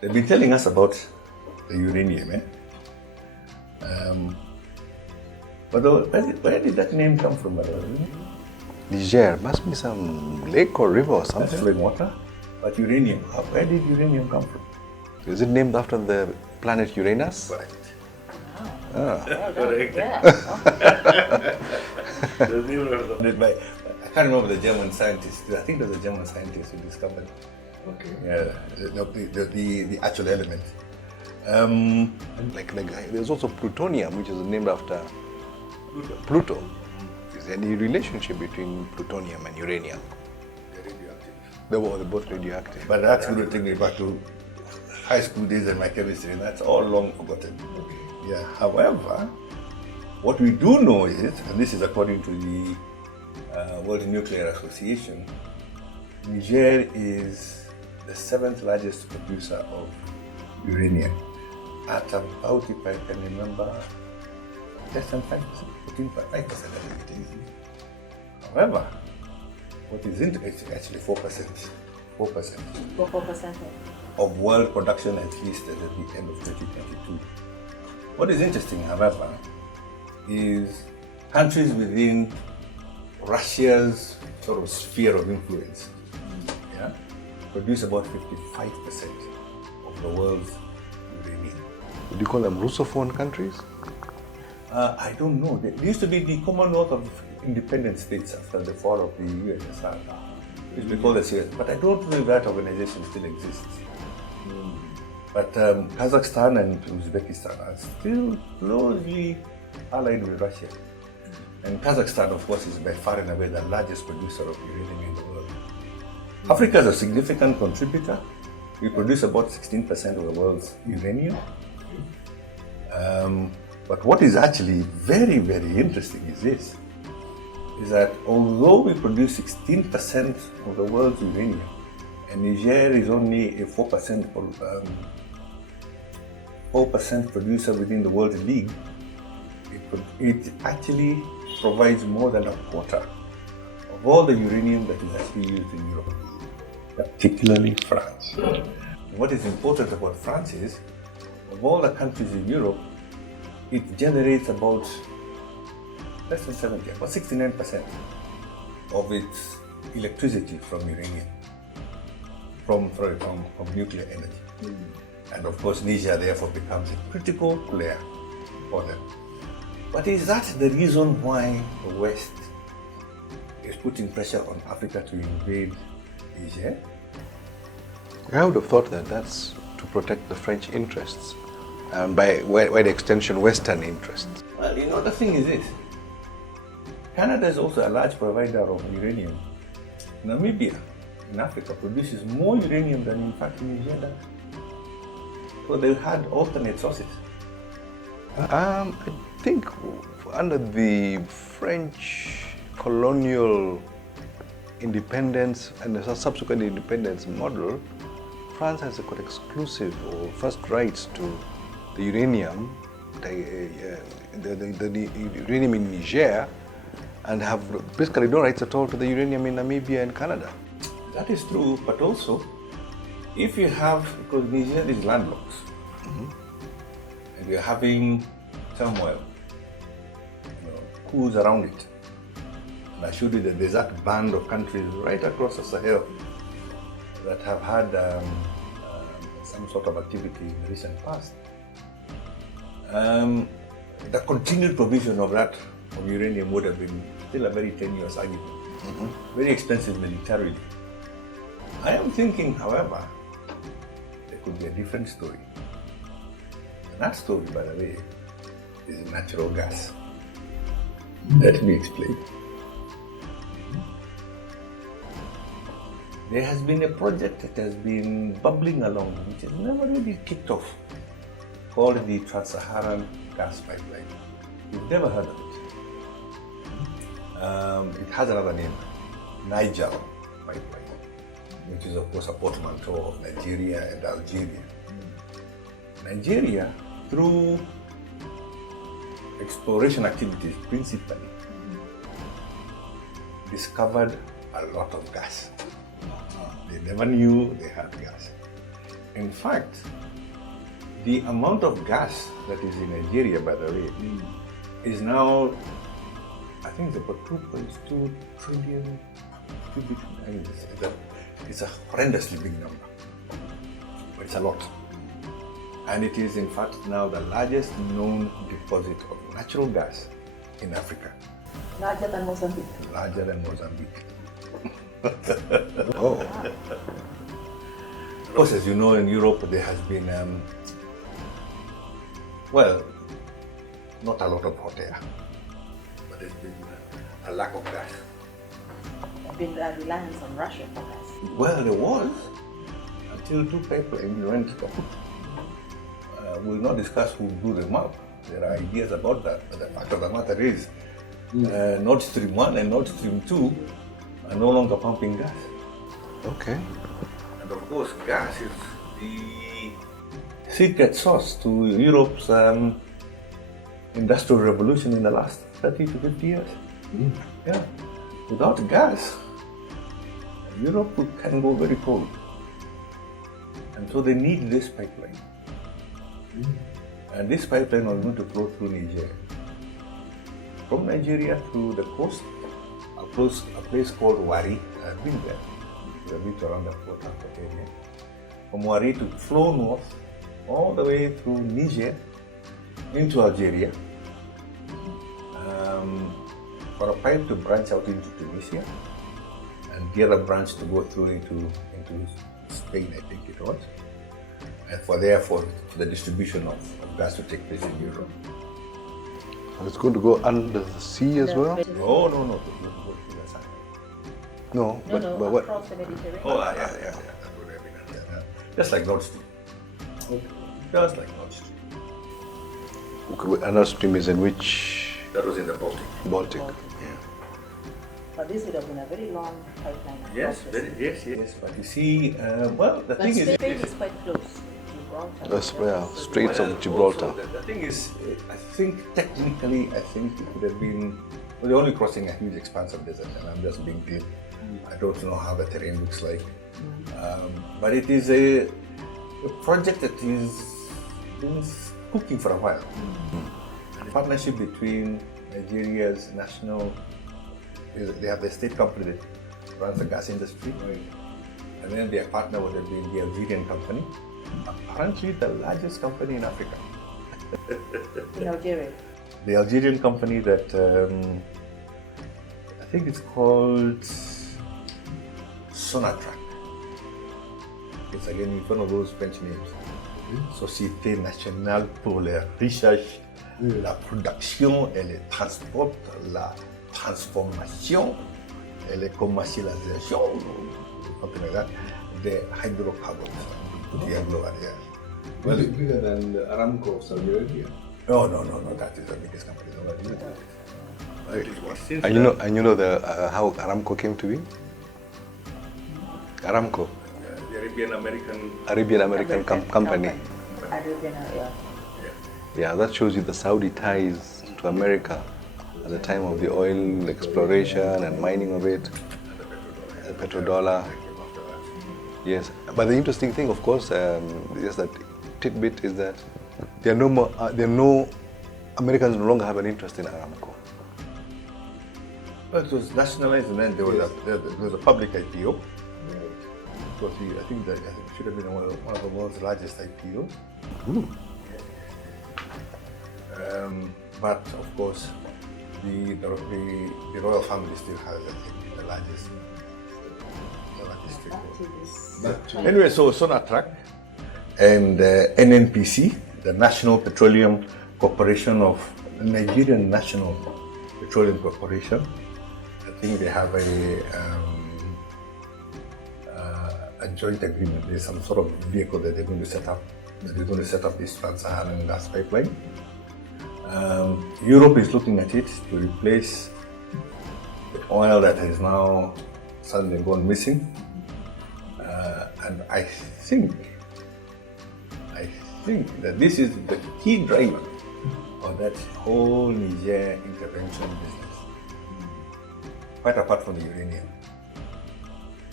They've been telling us about the uranium, eh? But where did that name come from, by the way? Niger, must be some lake or river or something. That's flowing water. But uranium, where did uranium come from? Is it named after the planet Uranus? Correct. Correct. Yeah. I can't remember the German scientist. I think it was a German scientist who discovered the actual element. Like there's also plutonium, which is named after Pluto. Is there any relationship between plutonium and uranium? They're radioactive. They're both radioactive. But that's going to take me back to high school days and my chemistry, and that's all long forgotten. Okay. Yeah. However, what we do know is, and this is according to the World Nuclear Association, Niger is the 7th largest producer of uranium at about, if I can remember, less than 5%, 14.5%, I think it is. However, what is interesting, actually 4%. 4% of world production at least at the end of 2022. What is interesting, however, is countries within Russia's sort of sphere of influence produce about 55% of the world's uranium. Would you call them Russophone countries? I don't know. There used to be the Commonwealth of Independent States after the fall of the USSR. It used to be called the CS, but I don't know if that organization still exists. But Kazakhstan and Uzbekistan are still closely allied with Russia. And Kazakhstan, of course, is by far and away the largest producer of uranium in the world. Africa is a significant contributor. We produce about 16% of the world's uranium. But what is actually very, very interesting is this, is that although we produce 16% of the world's uranium, and Niger is only a 4% producer within the World League, it actually provides more than a quarter of all the uranium that is actually used in Europe, particularly France. What is important about France is, of all the countries in Europe, it generates about less than 70, about 69% of its electricity from uranium, from nuclear energy. And of course, Niger therefore becomes a critical player for them. But is that the reason why the West is putting pressure on Africa to invade Niger? I would have thought that that's to protect the French interests, and by the extension, Western interests. Well, the thing is this. Canada is also a large provider of uranium. Namibia, in Africa, produces more uranium than in fact Niger does. So they had alternate sources. I think under the French colonial independence and the subsequent independence model, France has got exclusive or first rights to the uranium, the uranium in Niger, and have basically no rights at all to the uranium in Namibia and Canada. That is true, but also, if you have, because Niger is landlocked, and you're having turmoil, coups around it, and I showed you the desert band of countries right across the Sahel that have had some sort of activity in the recent past. The continued provision of uranium would have been still a very tenuous argument, very expensive militarily. I am thinking, however, there could be a different story. And that story, by the way, is natural gas. Let me explain. There has been a project that has been bubbling along, which has never really kicked off, called the Trans-Saharan Gas Pipeline. You've never heard of it. It has another name, Niger Pipeline, which is of course a portmanteau of Nigeria and Algeria. Nigeria, through exploration activities principally, discovered a lot of gas. They never knew they had gas. In fact, the amount of gas that is in Nigeria, by the way, is now, I think it's about 2.2 trillion cubic meters. It's a horrendously big number. But it's a lot. And it is, in fact, now the largest known deposit of natural gas in Africa. Larger than Mozambique. Larger than Mozambique. Oh. Of course, as you know, in Europe there has been, well, not a lot of hot air, but there's been a lack of gas. There's been a reliance on Russia for gas. Well, there was, until two pipelines went kaput. We'll not discuss who blew them up. There are ideas about that, but the fact of the matter is, Nord Stream 1 and Nord Stream 2 are no longer pumping gas. Okay. And of course, gas is the secret sauce to Europe's industrial revolution in the last 30 to 50 years. Yeah. Without gas, Europe can go very cold. And so they need this pipeline. And this pipeline was going to flow through Nigeria. From Nigeria through the coast, a place called Wari. I've been there. I've been around the Port Harcourt area. From Wari to flow north, all the way through Niger, into Algeria, for a pipe to branch out into Tunisia, and the other branch to go through into Spain, I think it was. And for the distribution of gas to take place in Europe. It's going to go under the sea as well? No, it's going to go through the side. No, No, but what? across the Mediterranean. Oh, yeah. That would have been, yeah. Just like Nord Stream. Just like Nord Stream. Okay, and Nord Stream is in which? That was in the Baltic. Baltic. Yeah. But this would have been a very long pipeline. Yes, yes. But you see, well, the But thing Spain is, is quite close. Gibraltar. That's where Straits well, of Gibraltar. also, the thing is, I think technically, it could have been. Well, they're only crossing a huge expanse of desert, and I'm just being clear. I don't know how the terrain looks like, but it is a project that is been cooking for a while. The partnership between Nigeria's national, they have the state company that runs the gas industry, and then their partner would have been the Algerian company, apparently the largest company in Africa. In Algeria. The Algerian company that I think it's called Sonatrach. It's again one of those French names. Société Nationale pour la Recherche, la Production et le Transport, la Transformation et la Commercialisation, something like that, the hydrocarbons. Well, is it bigger than Aramco of Saudi Arabia? No, that is the biggest company. And you know how Aramco came to be? Aramco, The Arabian-American. Arabian-American company. Arabian, yeah. Yeah, that shows you the Saudi ties to America at the time of the oil exploration and mining of it, the petrodollar. Yes, but the interesting thing, of course, is that tidbit is that there are no Americans no longer have an interest in Aramco. Well, it was nationalized, and then there was a public IPO. Because I think that it should have been one of the world's largest IPOs. But of course, the royal family still has, I think, the largest stake. Anyway, so Sonatrach and NNPC, the National Petroleum Corporation of Nigerian National Petroleum Corporation, I think they have a joint agreement. There's some sort of vehicle that they're going to set up. They're going to set up this Trans-Saharan gas pipeline. Europe is looking at it to replace the oil that has now suddenly gone missing. And I think think that this is the key driver of that whole Niger intervention business, quite apart from the uranium.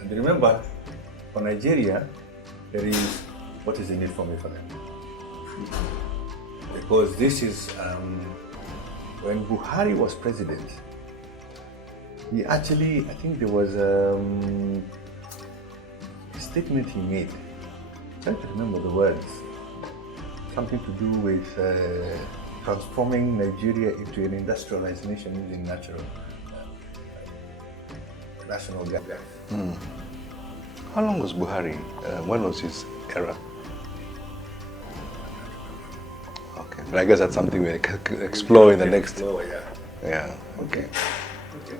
And remember, for Nigeria, there is what is the need for me for them? Because this is when Buhari was president, he actually, I think there was a statement he made. I'm trying to remember the words. Something to do with transforming Nigeria into an industrialized nation using national gas. How long was Buhari? When was his era? Okay, but I guess that's something we can explore in the next. Yeah. Yeah. Okay. Okay.